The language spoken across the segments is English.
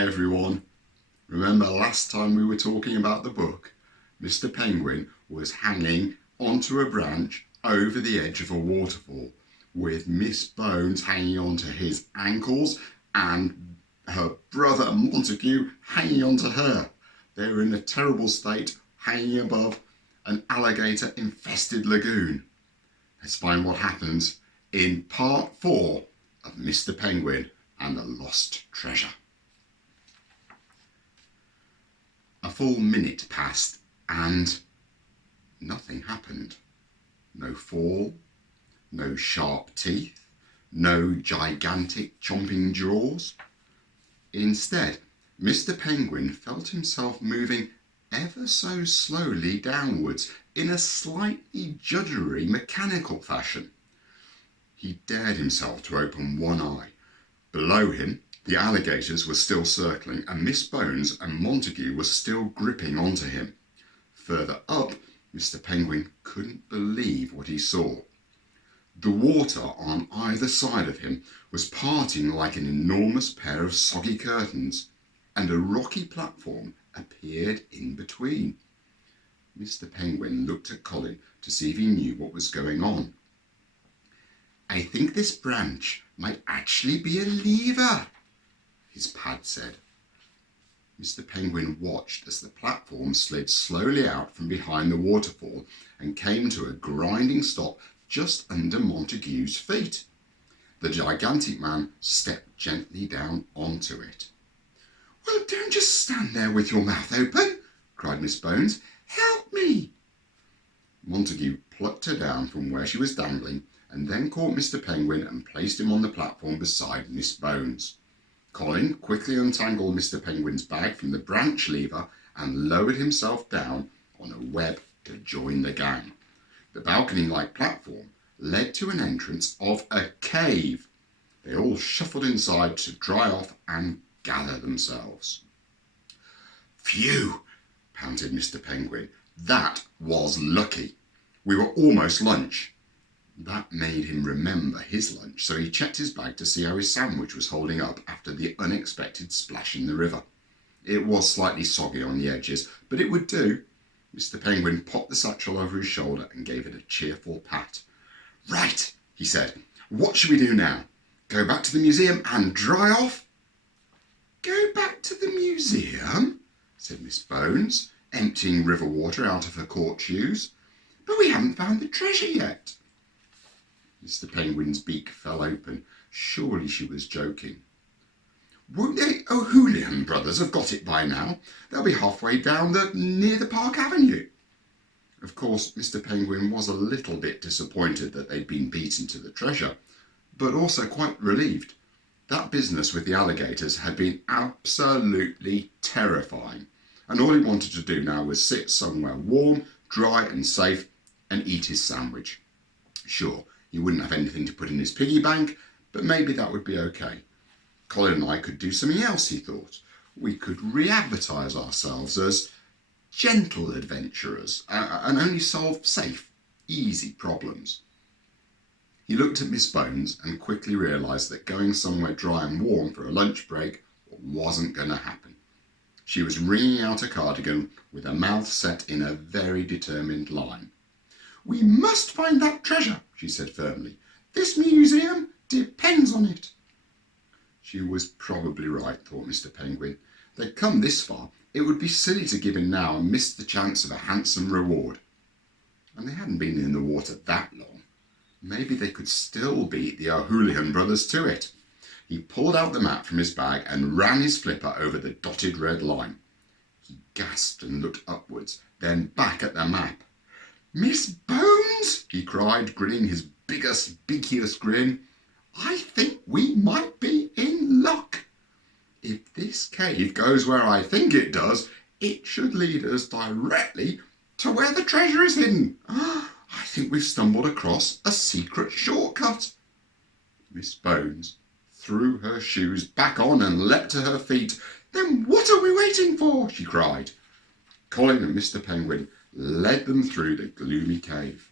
Hi everyone. Remember last time we were talking about the book? Mr. Penguin was hanging onto a branch over the edge of a waterfall with Miss Bones hanging onto his ankles and her brother Montague hanging onto her. They were in a terrible state, hanging above an alligator infested lagoon. Let's find what happens in part 4 of Mr. Penguin and the Lost Treasure. A full minute passed and nothing happened. No fall, no sharp teeth, no gigantic chomping jaws. Instead, Mr. Penguin felt himself moving ever so slowly downwards in a slightly juddery mechanical fashion. He dared himself to open one eye. Below him, the alligators were still circling, and Miss Bones and Montague were still gripping onto him. Further up, Mr. Penguin couldn't believe what he saw. The water on either side of him was parting like an enormous pair of soggy curtains, and a rocky platform appeared in between. Mr. Penguin looked at Colin to see if he knew what was going on. "I think this branch might actually be a lever," his pad said. Mr. Penguin watched as the platform slid slowly out from behind the waterfall and came to a grinding stop just under Montague's feet. The gigantic man stepped gently down onto it. "Well, don't just stand there with your mouth open," cried Miss Bones. "Help me!" Montague plucked her down from where she was dangling and then caught Mr. Penguin and placed him on the platform beside Miss Bones. Colin quickly untangled Mr. Penguin's bag from the branch lever and lowered himself down on a web to join the gang. The balcony-like platform led to an entrance of a cave. They all shuffled inside to dry off and gather themselves. "Phew," panted Mr. Penguin. "That was lucky. We were almost lunch." That made him remember his lunch, so he checked his bag to see how his sandwich was holding up after the unexpected splash in the river. It was slightly soggy on the edges, but it would do. Mr. Penguin popped the satchel over his shoulder and gave it a cheerful pat. "Right," he said. "What should we do now? Go back to the museum and dry off?" "Go back to the museum?" said Miss Bones, emptying river water out of her court shoes. "But we haven't found the treasure yet." Mr. Penguin's beak fell open. Surely she was joking. "Won't the O'Houlihan brothers have got it by now? They'll be halfway down near the Park Avenue." Of course, Mr. Penguin was a little bit disappointed that they'd been beaten to the treasure, but also quite relieved. That business with the alligators had been absolutely terrifying, and all he wanted to do now was sit somewhere warm, dry and safe and eat his sandwich. Sure, he wouldn't have anything to put in his piggy bank, but maybe that would be okay. Colin and I could do something else, he thought. We could re-advertise ourselves as gentle adventurers and only solve safe, easy problems. He looked at Miss Bones and quickly realised that going somewhere dry and warm for a lunch break wasn't going to happen. She was wringing out a cardigan with her mouth set in a very determined line. "We must find that treasure," she said firmly. "This museum depends on it." She was probably right, thought Mr. Penguin. They'd come this far. It would be silly to give in now and miss the chance of a handsome reward. And they hadn't been in the water that long. Maybe they could still beat the O'Houlihan brothers to it. He pulled out the map from his bag and ran his flipper over the dotted red line. He gasped and looked upwards, then back at the map. "Miss Bones," he cried, grinning his biggest, beakiest grin, "I think we might be in luck. If this cave goes where I think it does, it should lead us directly to where the treasure is hidden. I think we've stumbled across a secret shortcut." Miss Bones threw her shoes back on and leapt to her feet. "Then what are we waiting for?" she cried. Colin and Mr. Penguin led them through the gloomy cave.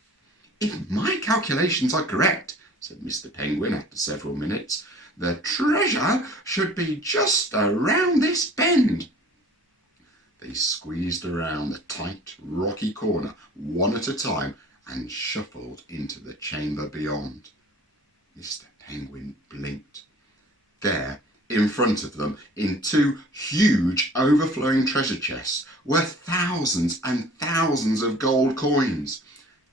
"If my calculations are correct," said Mr. Penguin after several minutes, The treasure should be just around this bend. They squeezed around the tight, rocky corner one at a time and shuffled into the chamber beyond. Mr. Penguin blinked. There, in front of them, in two huge overflowing treasure chests, were thousands and thousands of gold coins.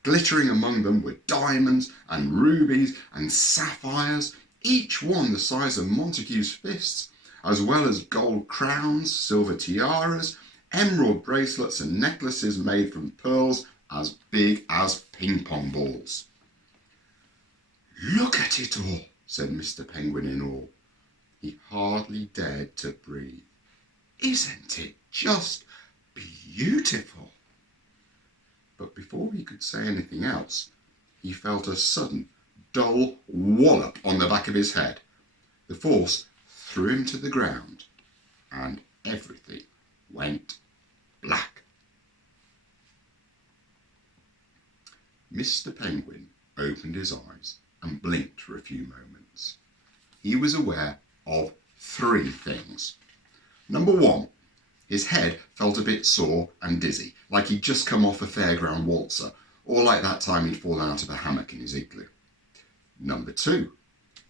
Glittering among them were diamonds and rubies and sapphires, each one the size of Montague's fists, as well as gold crowns, silver tiaras, emerald bracelets and necklaces made from pearls as big as ping-pong balls. "Look at it all," said Mr. Penguin in awe. He hardly dared to breathe. "Isn't it just beautiful?" But before he could say anything else, he felt a sudden, dull wallop on the back of his head. The force threw him to the ground, and everything went black. Mr. Penguin opened his eyes and blinked for a few moments. He was aware of three things. Number one, his head felt a bit sore and dizzy, like he'd just come off a fairground waltzer, or like that time he'd fallen out of a hammock in his igloo. Number two,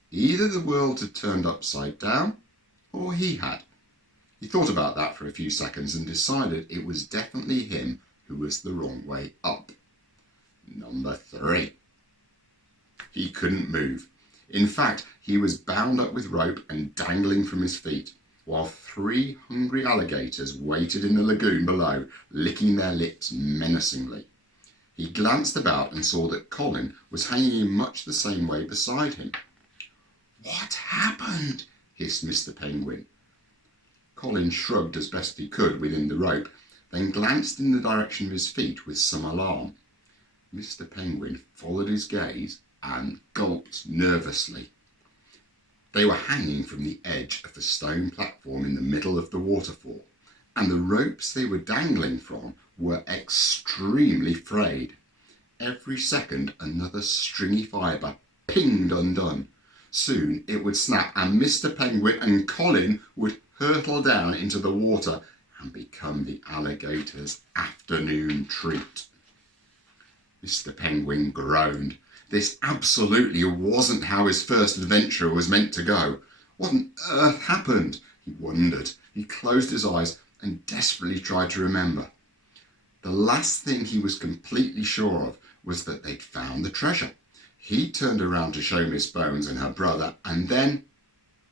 either the world had turned upside down, or he had. He thought about that for a few seconds and decided it was definitely him who was the wrong way up. Number three, he couldn't move. In fact, he was bound up with rope and dangling from his feet, while 3 hungry alligators waited in the lagoon below, licking their lips menacingly. He glanced about and saw that Colin was hanging in much the same way beside him. "What happened?" hissed Mr. Penguin. Colin shrugged as best he could within the rope, then glanced in the direction of his feet with some alarm. Mr. Penguin followed his gaze and gulped nervously. They were hanging from the edge of the stone platform in the middle of the waterfall, and the ropes they were dangling from were extremely frayed. Every second another stringy fibre pinged undone. Soon it would snap, and Mr. Penguin and Colin would hurtle down into the water and become the alligator's afternoon treat. Mr. Penguin groaned. This absolutely wasn't how his first adventure was meant to go. What on earth happened? He wondered. He closed his eyes and desperately tried to remember. The last thing he was completely sure of was that they'd found the treasure. He turned around to show Miss Bones and her brother, and then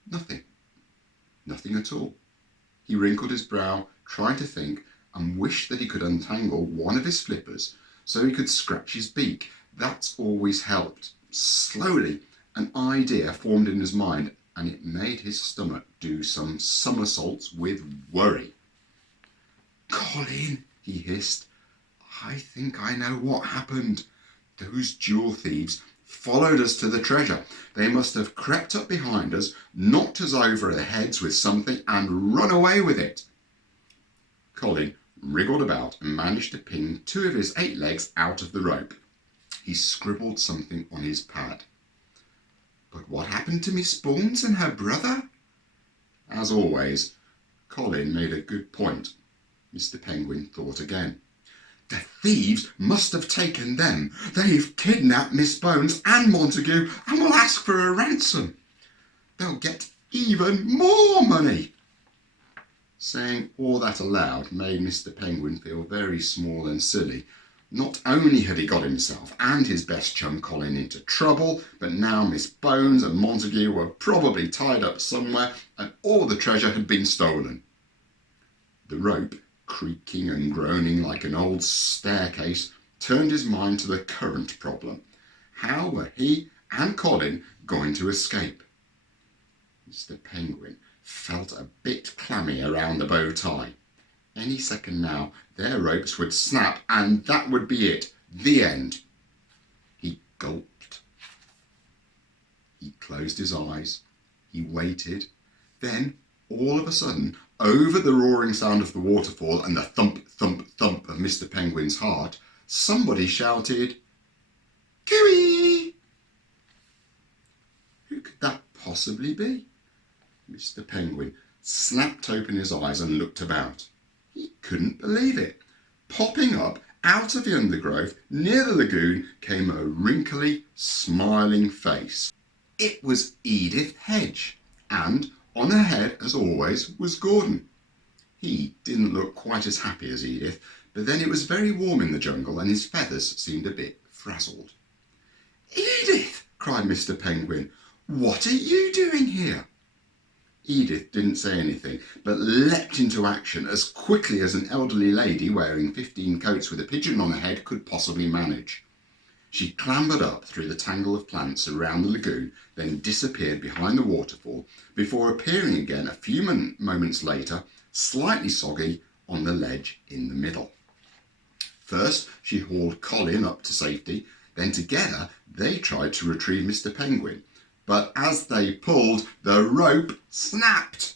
nothing. Nothing at all. He wrinkled his brow, trying to think, and wished that he could untangle one of his flippers so he could scratch his beak. That's always helped. Slowly, an idea formed in his mind, and it made his stomach do some somersaults with worry. "Colin," he hissed, "I think I know what happened. Those jewel thieves followed us to the treasure. They must have crept up behind us, knocked us over the heads with something, and run away with it." Colin wriggled about and managed to ping 2 of his 8 legs out of the rope. He scribbled something on his pad. But what happened to Miss Bones and her brother? As always, Colin made a good point. Mr. Penguin thought again. The thieves must have taken them. They've kidnapped Miss Bones and Montague and will ask for a ransom. They'll get even more money. Saying all that aloud made Mr. Penguin feel very small and silly. Not only had he got himself and his best chum Colin into trouble, but now Miss Bones and Montague were probably tied up somewhere and all the treasure had been stolen. The rope, creaking and groaning like an old staircase, turned his mind to the current problem. How were he and Colin going to escape? Mr. Penguin felt a bit clammy around the bow tie. Any second now, their ropes would snap, and that would be it. The end. He gulped. He closed his eyes. He waited. Then, all of a sudden, over the roaring sound of the waterfall and the thump, thump, thump of Mr. Penguin's heart, somebody shouted, "Cooey!" Who could that possibly be? Mr. Penguin snapped open his eyes and looked about. He couldn't believe it. Popping up out of the undergrowth near the lagoon came a wrinkly, smiling face. It was Edith Hedge, and on her head, as always, was Gordon. He didn't look quite as happy as Edith, but then it was very warm in the jungle and his feathers seemed a bit frazzled. "Edith!" cried Mr. Penguin. "What are you doing here?" Edith didn't say anything, but leapt into action as quickly as an elderly lady wearing 15 coats with a pigeon on her head could possibly manage. She clambered up through the tangle of plants around the lagoon, then disappeared behind the waterfall, before appearing again a few moments later, slightly soggy, on the ledge in the middle. First, she hauled Colin up to safety, then together they tried to retrieve Mr. Penguin. But as they pulled, the rope snapped.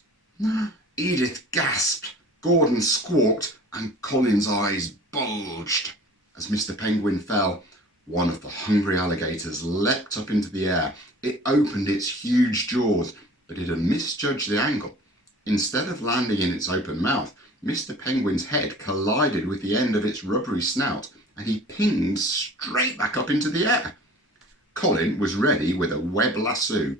Edith gasped, Gordon squawked, and Colin's eyes bulged. As Mr. Penguin fell, one of the hungry alligators leapt up into the air. It opened its huge jaws, but it had misjudged the angle. Instead of landing in its open mouth, Mr. Penguin's head collided with the end of its rubbery snout, and he pinged straight back up into the air. Colin was ready with a web lasso.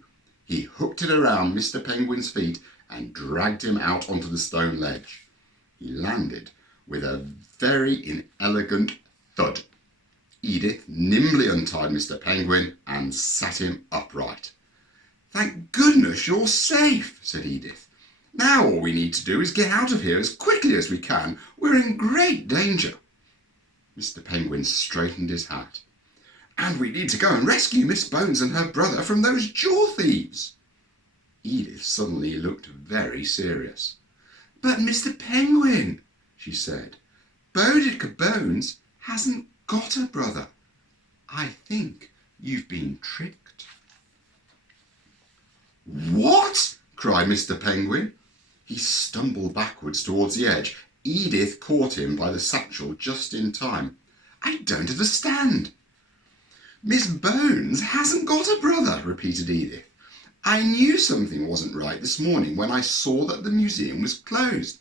He hooked it around Mr. Penguin's feet and dragged him out onto the stone ledge. He landed with a very inelegant thud. Edith nimbly untied Mr. Penguin and sat him upright. "Thank goodness you're safe," said Edith. "Now all we need to do is get out of here as quickly as we can. We're in great danger." Mr. Penguin straightened his hat. "And we need to go and rescue Miss Bones and her brother from those jaw thieves." Edith suddenly looked very serious. "But Mr. Penguin," she said, "Boudica Bones hasn't got a brother. I think you've been tricked." "What?" cried Mr. Penguin. He stumbled backwards towards the edge. Edith caught him by the satchel just in time. "I don't understand." "Miss Bones hasn't got a brother," repeated Edith. "I knew something wasn't right this morning when I saw that the museum was closed.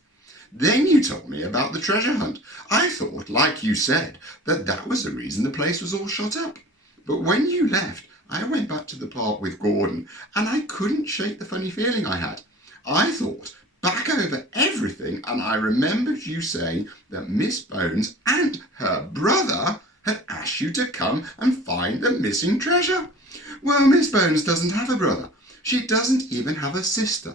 Then you told me about the treasure hunt. I thought, like you said, that was the reason the place was all shut up. But when you left, I went back to the park with Gordon, and I couldn't shake the funny feeling I had. I thought back over everything, and I remembered you saying that Miss Bones and her brother had asked you to come and find the missing treasure. Well, Miss Bones doesn't have a brother. She doesn't even have a sister.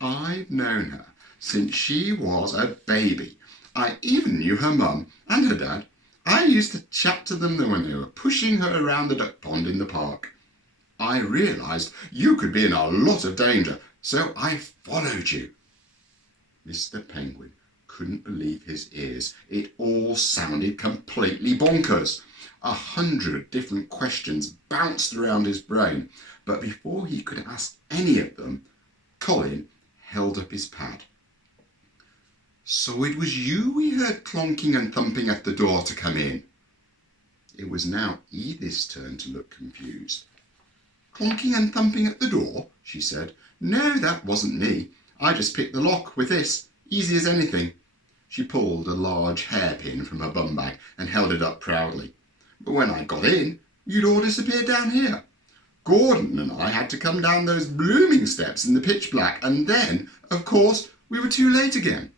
I've known her since she was a baby. I even knew her mum and her dad. I used to chat to them when they were pushing her around the duck pond in the park. I realised you could be in a lot of danger, so I followed you." Mr. Penguin couldn't believe his ears. It all sounded completely bonkers. 100 different questions bounced around his brain, but before he could ask any of them, Colin held up his pad. "So it was you we heard clonking and thumping at the door to come in?" It was now Edith's turn to look confused. "Clonking and thumping at the door?" she said. "No, that wasn't me. I just picked the lock with this. Easy as anything." She pulled a large hairpin from her bum bag and held it up proudly. "But when I got in, you'd all disappeared down here. Gordon and I had to come down those blooming steps in the pitch black, and then, of course, we were too late again.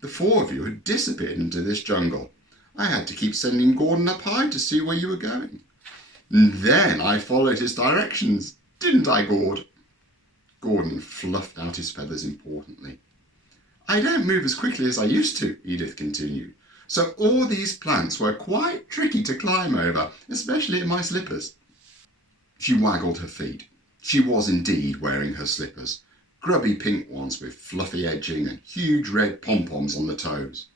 The four of you had disappeared into this jungle. I had to keep sending Gordon up high to see where you were going. And then I followed his directions, didn't I, Gord?" Gordon fluffed out his feathers importantly. "I don't move as quickly as I used to," Edith continued, "so all these plants were quite tricky to climb over, especially in my slippers." She waggled her feet. She was indeed wearing her slippers, grubby pink ones with fluffy edging and huge red pom-poms on the toes.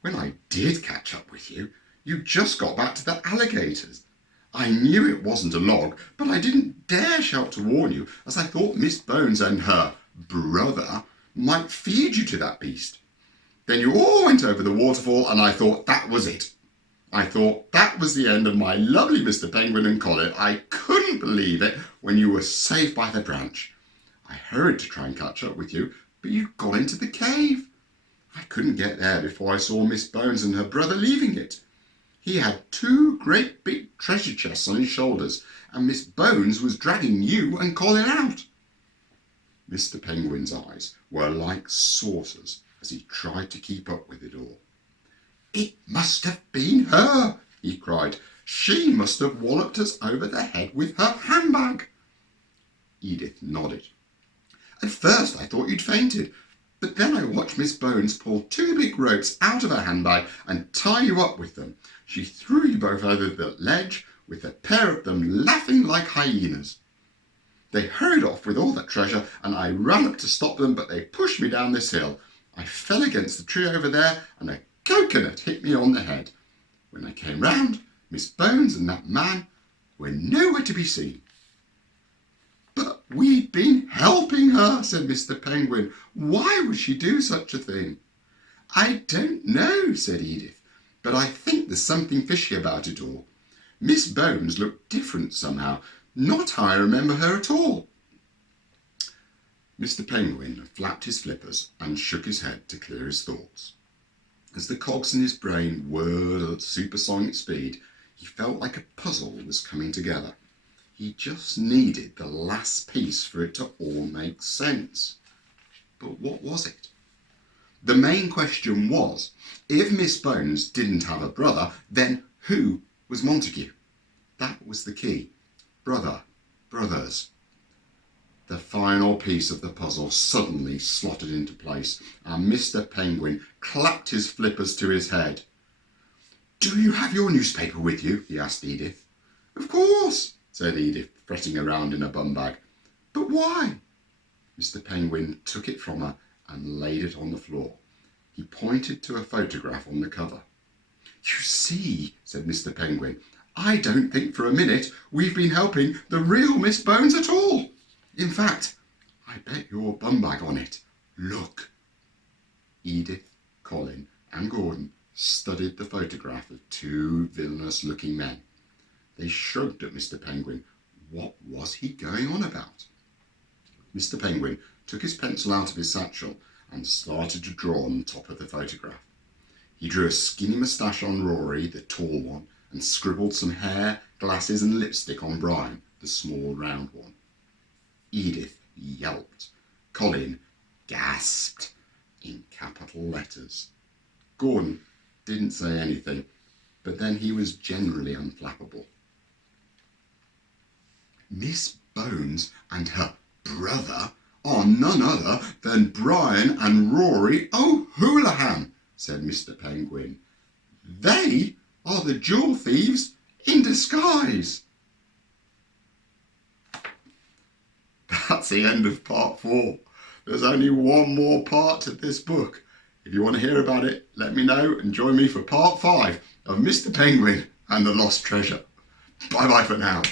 "When I did catch up with you, you just got back to the alligators. I knew it wasn't a log, but I didn't dare shout to warn you, as I thought Miss Bones and her brother might feed you to that beast. Then you all went over the waterfall, and I thought that was it. I thought that was the end of my lovely Mr. Penguin and Colin. I couldn't believe it when you were saved by the branch. I hurried to try and catch up with you, but you got into the cave. I couldn't get there before I saw Miss Bones and her brother leaving it. He had 2 great big treasure chests on his shoulders, and Miss Bones was dragging you and Colin out. Mr. Penguin's eyes were like saucers as he tried to keep up with it all. "It must have been her," he cried. "She must have walloped us over the head with her handbag." Edith nodded. "At first I thought you'd fainted, but then I watched Miss Bones pull 2 big ropes out of her handbag and tie you up with them. She threw you both over the ledge, with a pair of them laughing like hyenas. They hurried off with all that treasure, and I ran up to stop them, but they pushed me down this hill. I fell against the tree over there, and a coconut hit me on the head. When I came round, Miss Bones and that man were nowhere to be seen." "But we'd been helping her," said Mr. Penguin. "Why would she do such a thing?" "I don't know," said Edith, "but I think there's something fishy about it all. Miss Bones looked different somehow, not how I remember her at all." Mr. Penguin flapped his flippers and shook his head to clear his thoughts. As the cogs in his brain whirred at supersonic speed, he felt like a puzzle was coming together. He just needed the last piece for it to all make sense. But what was it? The main question was, if Miss Bones didn't have a brother, then who was Montague? That was the key. Brothers. The final piece of the puzzle suddenly slotted into place, and Mr. Penguin clapped his flippers to his head. "Do you have your newspaper with you?" he asked Edith. "Of course," said Edith, fretting around in a bum bag. "But why?" Mr. Penguin took it from her and laid it on the floor. He pointed to a photograph on the cover. "You see," said Mr. Penguin, "I don't think for a minute we've been helping the real Miss Bones at all. In fact, I bet your bum bag on it. Look." Edith, Colin and Gordon studied the photograph of 2 villainous-looking men. They shrugged at Mr. Penguin. What was he going on about? Mr. Penguin took his pencil out of his satchel and started to draw on the top of the photograph. He drew a skinny moustache on Rory, the tall one, and scribbled some hair, glasses and lipstick on Brian, the small round one. Edith yelped. Colin gasped in capital letters. Gordon didn't say anything, but then he was generally unflappable. Miss Bones and her brother are none other than Brian and Rory O'Houlihan, said Mr. Penguin. They are the jewel thieves in disguise. That's the end of part 4. There's only one more part to this book. If you want to hear about it, let me know and join me for part 5 of Mr. Penguin and the Lost Treasure. Bye bye for now.